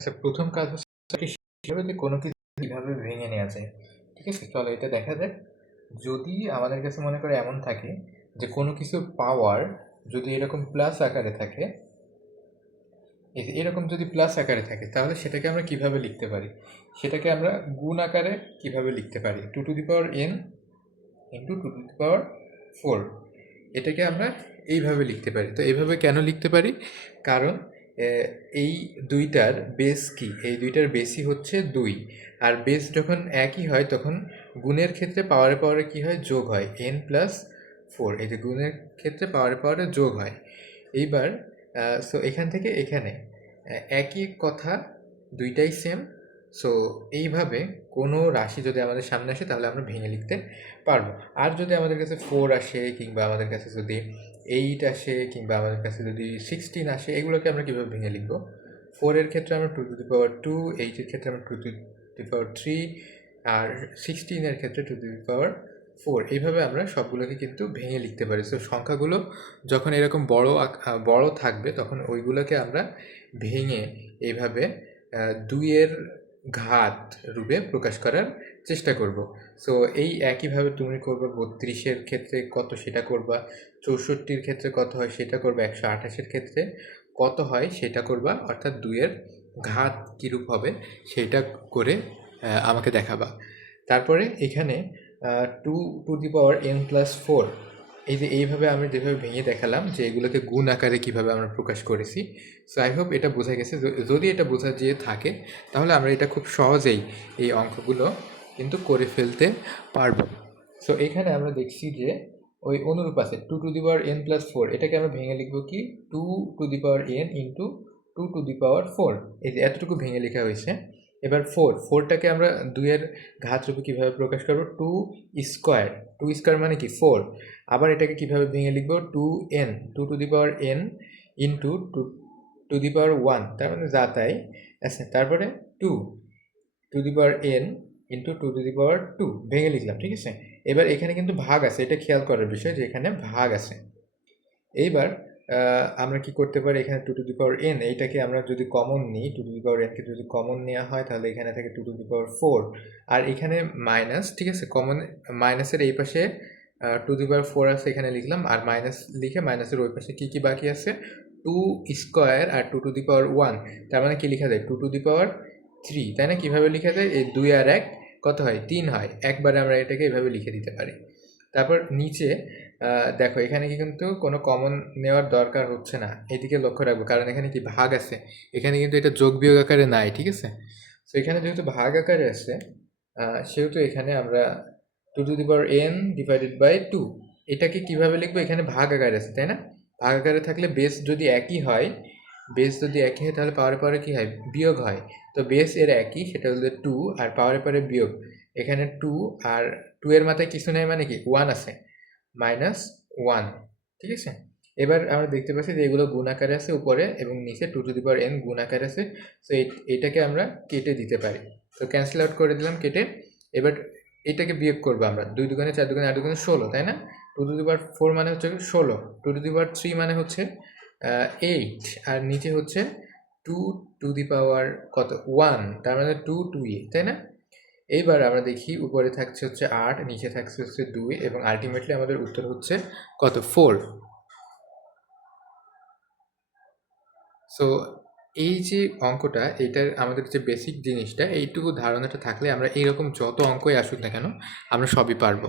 আচ্ছা, প্রথম কাজ হচ্ছে কিভাবে যে কোনো কিছু কিভাবে ভেঙে নেওয়া যায়। ঠিক আছে? চলো এটা দেখা যাক। যদি আমাদের কাছে মনে করে এমন থাকে যে কোনো কিছুর পাওয়ার যদি এরকম প্লাস আকারে থাকে, এরকম যদি প্লাস আকারে থাকে তাহলে সেটাকে আমরা কিভাবে লিখতে পারি? সেটাকে আমরা গুণ আকারে কিভাবে লিখতে পারি? 2n into 2 to the power 4, এটাকে আমরা এইভাবে লিখতে পারি। তো এইভাবে কেন লিখতে পারি? কারণ এই দুইটার বেস কি? এই দুইটার বেসই হচ্ছে 2, আর বেস যখন একই হয় তখন গুণের ক্ষেত্রে পাওয়ারে পাওয়ারে কী হয়? যোগ হয়, n+4। এই যে গুণের ক্ষেত্রে পাওয়ারে পাওয়ারে যোগ হয়। এইবার সো এখান থেকে এখানে একই কথা, দুইটাই সেম। সো এইভাবে কোনো রাশি যদি আমাদের সামনে আসে তাহলে আমরা ভেঙে লিখতে পারবো। আর যদি আমাদের কাছে 4 আসে, কিংবা আমাদের কাছে যদি 8 আসে, কিংবা আমাদের কাছে যদি 16 আসে, এগুলোকে আমরা কীভাবে ভেঙে লিখব? 4 এর ক্ষেত্রে আমরা 2 to the power 2, 8 এর ক্ষেত্রে আমরা 2 to the power 3, আর 16 এর ক্ষেত্রে 2 to the power 4। এইভাবে আমরা সবগুলোকে কিন্তু ভেঙে লিখতে পারি। সো সংখ্যাগুলো যখন এরকম বড় থাকবে তখন ওইগুলোকে আমরা ভেঙে এইভাবে 2-এর ঘাত রূপে প্রকাশ করার চেষ্টা করব। সো এই একইভাবে তুমি করবে 32-এর ক্ষেত্রে কত সেটা করবা, 64-র ক্ষেত্রে কত হয় সেটা করবা, 128-এর ক্ষেত্রে কত হয় সেটা করবা, অর্থাৎ 2-এর ঘাত কীরূপ হবে সেটা করে আমাকে দেখাবা। তারপরে এখানে 2 to the power n+4, এই যে এইভাবে আমি যেভাবে ভেঙে দেখালাম যে এগুলোকে গুণ আকারে কীভাবে আমরা প্রকাশ করেছি। সো আই হোপ এটা বোঝা গেছে। যদি এটা বোঝা যেয়ে থাকে তাহলে আমরা এটা খুব সহজেই এই অঙ্কগুলো কিন্তু করে ফেলতে পারবো। সো এখানে আমরা দেখছি যে ওই অনুরূপ আছে 2 to the power n+4, এটাকে আমরা ভেঙে লিখব কি? 2 to the power n into 2 to the power 4। এই যে এতটুকু ভেঙে লেখা হয়েছে। এবার 4টাকে আমরা 2-এর ঘাত রূপে কীভাবে প্রকাশ করব? 2 স্কোয়ার। 2 স্কোয়ার মানে কি? 4। আবার এটাকে কীভাবে ভেঙে লিখব? 2 to the power n into 2 to the power 1, তার মানে যা তাই। আচ্ছা, তারপরে 2 to the power n into 2 to the power 2 ভেঙে লিখলাম, ঠিক আছে? এবার এখানে কিন্তু ভাগ আছে, এটা খেয়াল করার বিষয় যে এখানে ভাগ আছে। এইবার আমরা কি করতে পারি? এখানে 2 to the power n, এইটাকে আমরা যদি কমন নিই, 2 to the power n কে যদি কমন নেওয়া হয় তাহলে এখানে থাকে 2 to the power 4, আর এখানে মাইনাস, ঠিক আছে? কমন মাইনাসের এই পাশে 2 to the power 4 আছে, এখানে লিখলাম, আর মাইনাস লিখে মাইনাসের ওই পাশে কী কী বাকি আছে? 2 square R 2 to the power 1, তার মানে কি লেখা যায়? 2 to the power 3, তাই না? কীভাবে লেখা যায়? এই 2 আর 1 কত হয়? 3 হয়। একবারে আমরা এটাকে এভাবে লিখে দিতে পারি। তারপর নিচে দেখো এখানে কিন্তু কোনো কমন নেওয়ার দরকার হচ্ছে না, এদিকে লক্ষ্য রাখবো, কারণ এখানে কি ভাগ আছে। এখানে কিন্তু এটা যোগ বিয়োগ আকারে নাই, ঠিক আছে? তো এখানে যেহেতু ভাগ আকারে আছে, সেহেতু এখানে আমরা 2 to the power n divided by 2, এটাকে কীভাবে লিখবো? এখানে ভাগ আকারে আছে, তাই না? ভাগ আকারে থাকলে বেস যদি একই হয়, তাহলে পাওয়ারে পাওয়ারে কী হয়? বিয়োগ হয়। তো বেস এর একই, সেটা হলো 2, আর পাওয়ারে পাওয়ারে বিয়োগ। এখানে 2, আর 2 এর মাথায় কিছু নেই মানে কি? 1 আছে, -1, ঠিক আছে? এবার আমরা দেখতে পাচ্ছি যে এগুলো গুণ আকারে আছে উপরে এবং নিচে 2 to the power n গুণ আকারে আছে। সো এটাকে আমরা কেটে দিতে পারি। তো ক্যান্সেল আউট করে দিলাম কেটে। এবার এটাকে বিয়োগ করবো আমরা। 2 দুগুণে 4 দুগুণে 8 দুগুণে 16, তাই না? 2 to the power 4 মানে হচ্ছে 16, 2 to the power 3 মানে হচ্ছে 8, আর নিচে হচ্ছে 2 to the power কত? 1, তার মানে 2, তাই না? এইবার আমরা দেখি উপরে থাকছে হচ্ছে 8, নিচে থাকছে হচ্ছে 2, এবং আলটিমেটলি আমাদের উত্তর হচ্ছে কত? 4। সো এই যে অঙ্কটা, এটার আমাদের যে বেসিক জিনিসটা, এইটুকু ধারণাটা থাকলে আমরা এইরকম যত অঙ্কই আসুক না কেন আমরা সবই পারবো।